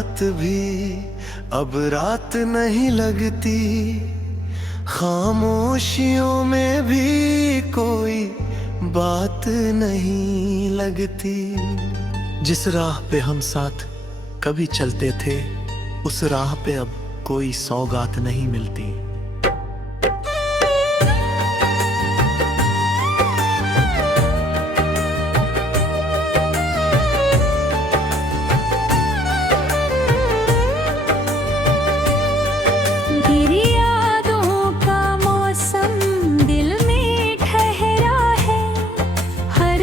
रात भी अब रात नहीं लगती, खामोशियों में भी कोई बात नहीं लगती। जिस राह पे हम साथ कभी चलते थे, उस राह पे अब कोई सौगात नहीं मिलती।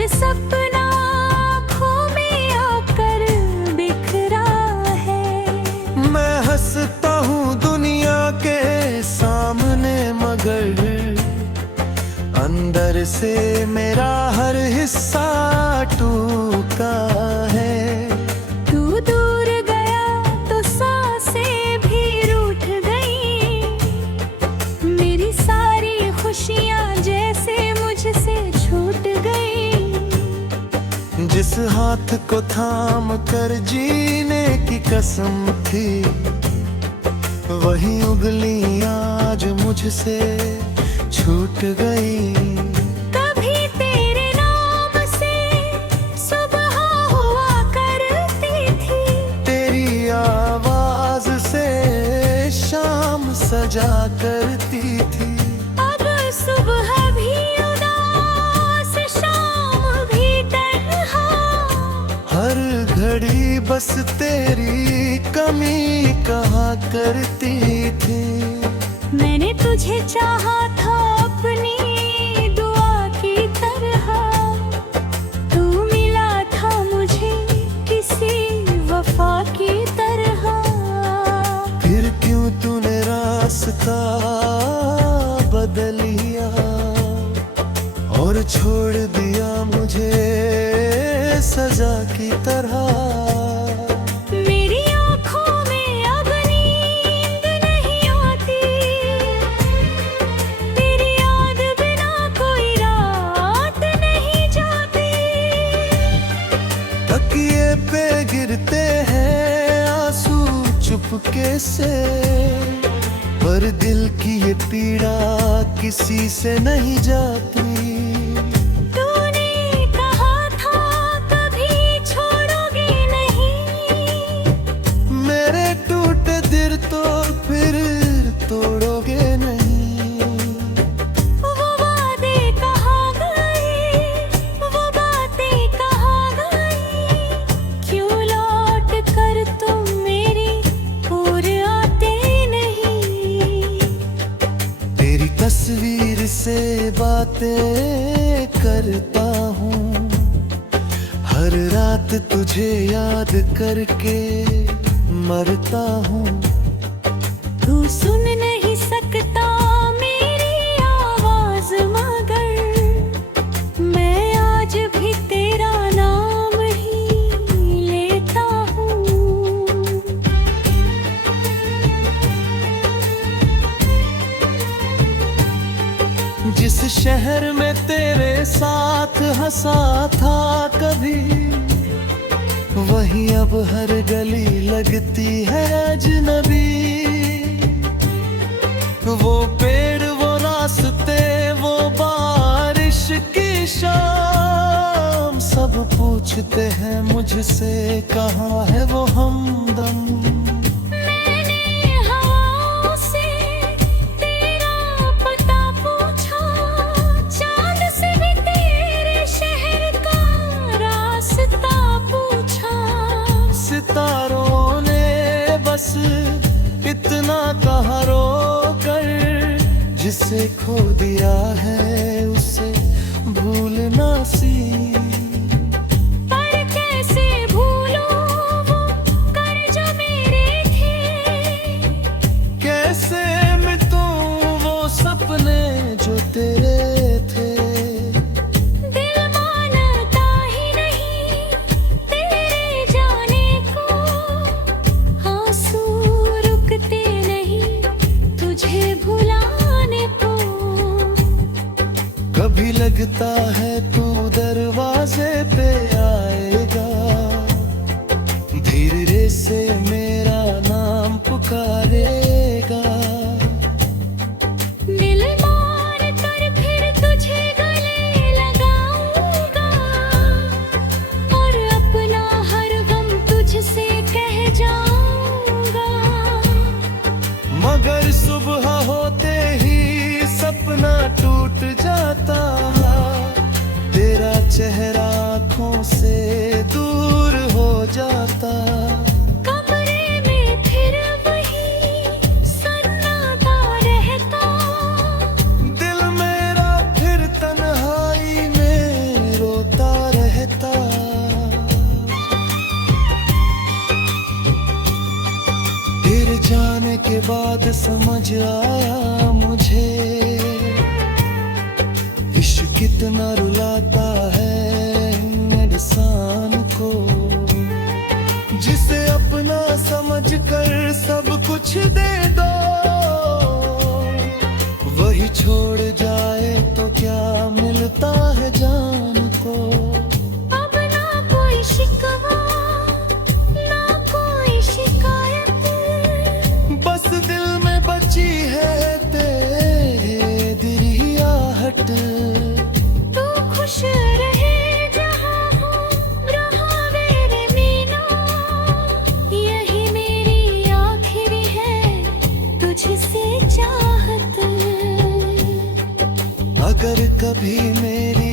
सपना आँखों में आकर बिखरा है। मैं हंसता हूँ दुनिया के सामने, मगर अंदर से मेरा हर हिस्सा टूटा है। तू दूर गया तो सांसें भी रूठ गई, मेरी सारी खुशियाँ जैसे मुझसे छूट गई। जिस हाथ को थाम कर जीने की कसम थी, वही उंगलियां आज मुझसे छूट गई। कभी तेरे नाम से सुबह हुआ करती थी, तेरी आवाज से शाम सजा करती थी। अब सुबह भी उदास, शाम भी तन्हा, हर घड़ी बस तेरी कमी कहा करती थी। मैंने तुझे चाहा था अपनी दुआ की तरह, तू मिला था मुझे किसी वफा की तरह। फिर क्यों तूने रास्ता बदल लिया और छोड़ दिया मुझे सजा की तरह। मेरी आँखों में अब नींद नहीं आती, तेरी याद बिना कोई रात नहीं जाती। तकिए पे गिरते हैं आंसू चुपके से, पर दिल की ये पीड़ा किसी से नहीं जाती। तो फिर तोड़ोगे नहीं, वो वादे कहाँ गए, वो बातें कहाँ गई, क्यों लौट कर तुम मेरी ओर आते नहीं। तेरी तस्वीर से बातें करता हूँ, हर रात तुझे याद करके मरता हूँ। तू सुन नहीं सकता मेरी आवाज, मगर मैं आज भी तेरा नाम ही लेता हूँ। जिस शहर में तेरे साथ हंसा था कभी, वहीं अब हर गली लगती है अजनबी। वो पेड़, वो रास्ते, वो बारिश की शाम, सब पूछते हैं मुझसे कहाँ है वो हमदम। मैंने हवाओं से तेरा पता पूछा, चांद से भी तेरे शहर का रास्ता पूछा। सितारों ने बस इतना कहा रो कर, जिसे खो दिया है उसे भूलना सी। पर कैसे भूलूं वो कर जो मेरे थे, कैसे मिटूं वो सपने जो तेरे थे। दिल मानता ही नहीं तेरे जाने को, आंसू रुकते नहीं तुझे भुलाने को। कभी लगता है तू दरवाजे पे आएगा, धीरे से मेरे सुबह होते ही सपना टूट जाता, तेरा चेहरा आँखों से दूर हो जाता। कमरे में फिर वही सन्नाटा रहता, दिल मेरा फिर तन्हाई में रोता रहता। तेरे जाने के बाद समझ आया मुझे, इश्क कितना रुलाता है इंसान को। जिसे अपना समझ कर सब कुछ दे दो, वही छोड़ जाए तो क्या मिलता है जान को। अब ना कोई शिकवा ना कोई शिकायत, बस दिल में बची है तेरे दिल की आहट। तू खुश रहे जहाँ हो रहा मेरे मीना, यही मेरी आखिरी है तुझसे चाहत। अगर कभी मेरी